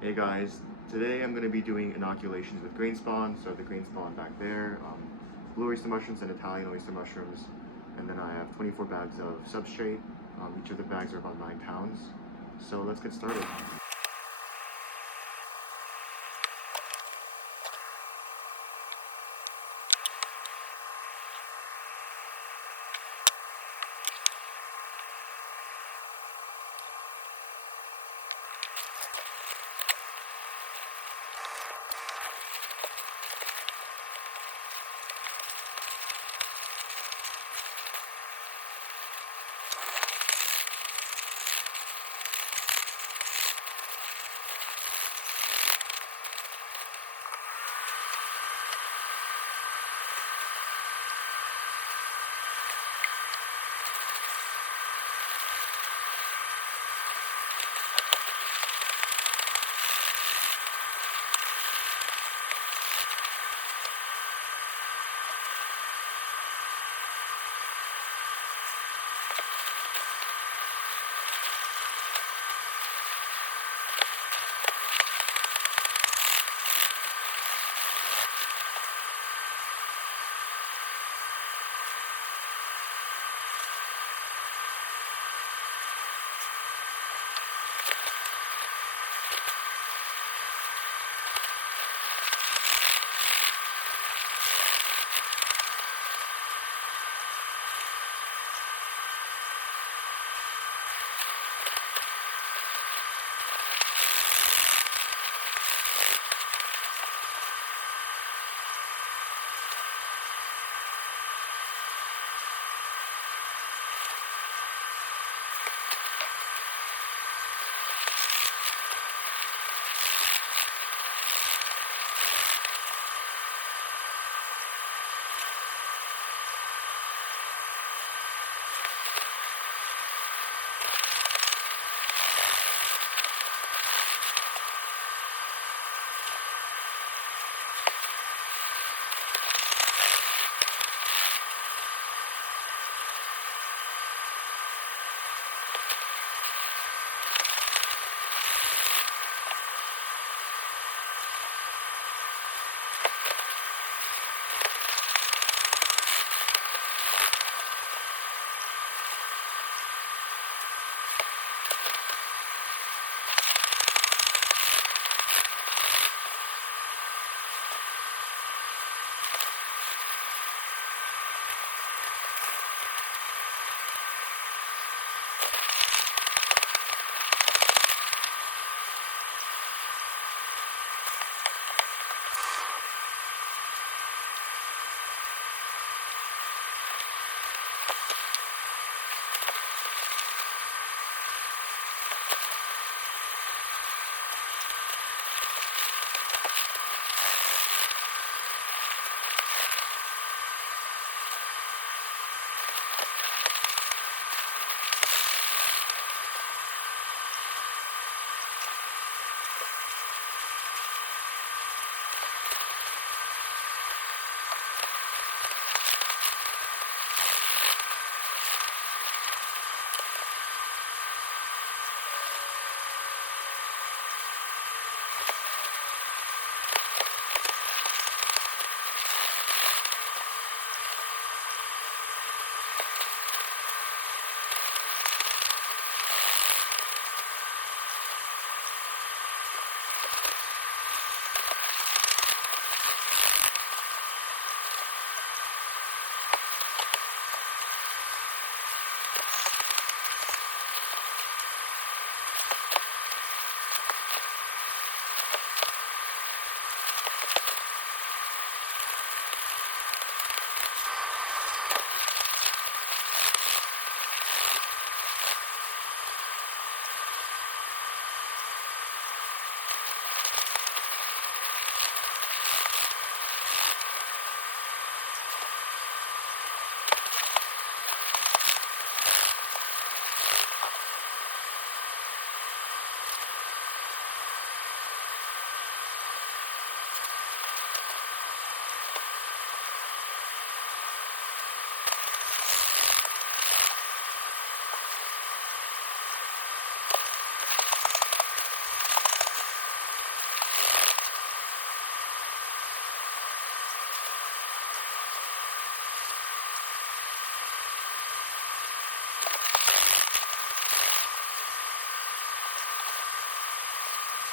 Hey guys, today I'm going to be doing inoculations with grain spawn. So the grain spawn back there, blue oyster mushrooms and Italian oyster mushrooms, and then I have 24 bags of substrate. Each of the bags are about 9 pounds. So let's get started.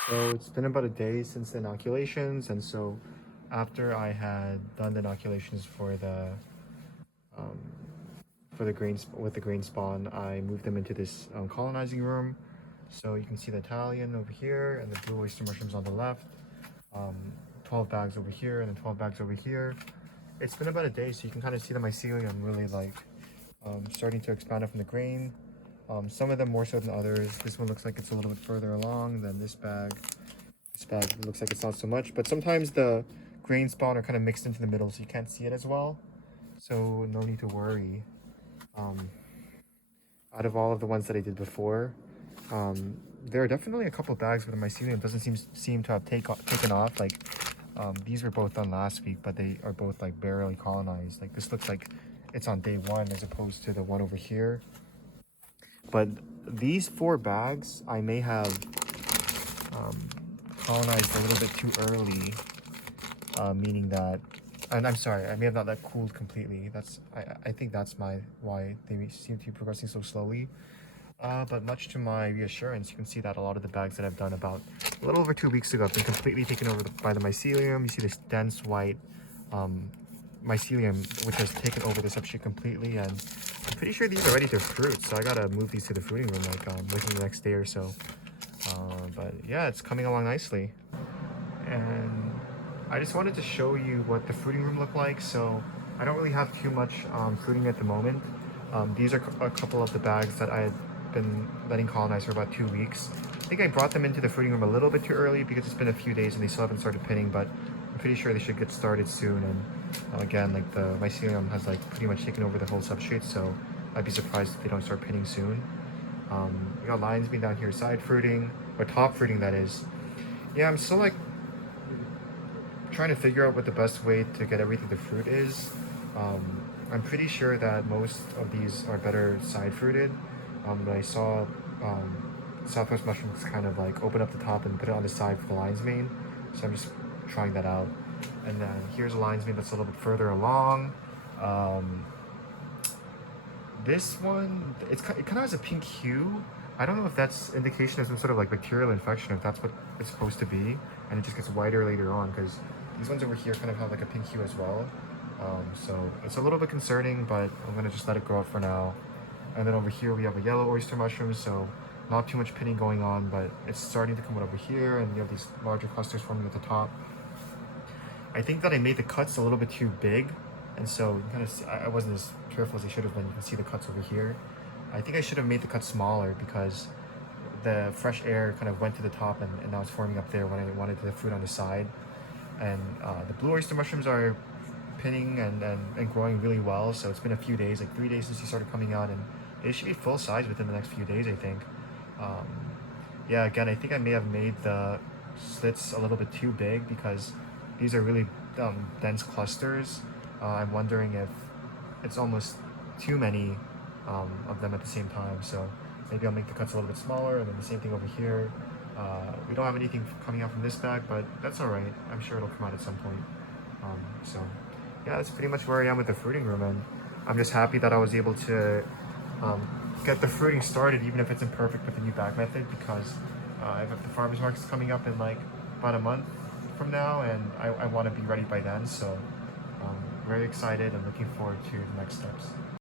So it's been about a day since the inoculations, and so after I had done the inoculations um, for the with the grain spawn, I moved them into this colonizing room. So you can see the Italian over here and the blue oyster mushrooms on the left. Um, 12 bags over here and then 12 bags over here. It's been about a day, so you can kind of see the mycelium really like starting to expand up from the grain. Some of them more so than others. This one looks like it's a little bit further along than this bag. This bag looks like it's not so much, but sometimes the grain spawn are kind of mixed into the middle, so you can't see it as well. So no need to worry. Um, Out of all of the ones that I did before, there are definitely a couple bags where the mycelium doesn't seem to have taken off. Like these were both done last week, but they are both like barely colonized. Like this looks like it's on day one as opposed to the one over here. But these 4 bags, I may have colonized a little bit too early, meaning that, and I'm sorry, I may have not let cooled completely. I think that's why they seem to be progressing so slowly. But much to my reassurance, you can see that a lot of the bags that I've done about a little over 2 weeks ago have been completely taken over by the mycelium. You see this dense white mycelium, which has taken over the substrate completely, and I'm pretty sure these are ready to fruit, so I gotta move these to the fruiting room like within the next day or so. But yeah, it's coming along nicely. And I just wanted to show you what the fruiting room looked like. So I don't really have too much fruiting at the moment. These are a couple of the bags that I had been letting colonize for about 2 weeks. I think I brought them into the fruiting room a little bit too early because it's been a few days and they still haven't started pinning, but I'm pretty sure they should get started soon. And again, like the mycelium has like pretty much taken over the whole substrate, so I'd be surprised if they don't start pinning soon. We got lines being down here, side fruiting, or top fruiting that is. Yeah, I'm still like trying to figure out what the best way to get everything to fruit is. I'm pretty sure that most of these are better side fruited. But I saw Southwest Mushrooms kind of like open up the top and put it on the side for the lion's mane. So I'm just trying that out. And then here's a lion's mane that's a little bit further along. This one, it kind of has a pink hue. I don't know if that's indication of some sort of like bacterial infection, if that's what it's supposed to be, and it just gets whiter later on, because these ones over here kind of have like a pink hue as well. So it's a little bit concerning, but I'm gonna just let it grow up for now. And then over here we have a yellow oyster mushroom, so not too much pinning going on, but it's starting to come out over here, and you have these larger clusters forming at the top. I think that I made the cuts a little bit too big, and so you kind of see, I wasn't as careful as I should have been. You can see the cuts over here. I think I should have made the cuts smaller because the fresh air kind of went to the top and now it's forming up there when I wanted the fruit on the side. And the blue oyster mushrooms are pinning and growing really well, so it's been a few days, like 3 days since they started coming out, and they should be full size within the next few days, I think. Yeah, again, I think I may have made the slits a little bit too big because these are really dense clusters. I'm wondering if it's almost too many of them at the same time, so maybe I'll make the cuts a little bit smaller, and then the same thing over here. We don't have anything coming out from this bag, but that's all right. I'm sure it'll come out at some point. So yeah, that's pretty much where I am with the fruiting room, and I'm just happy that I was able to get the fruiting started, even if it's imperfect with the new bag method, because I have the farmers markets coming up in like about a month from now, and I want to be ready by then. So very excited and looking forward to the next steps.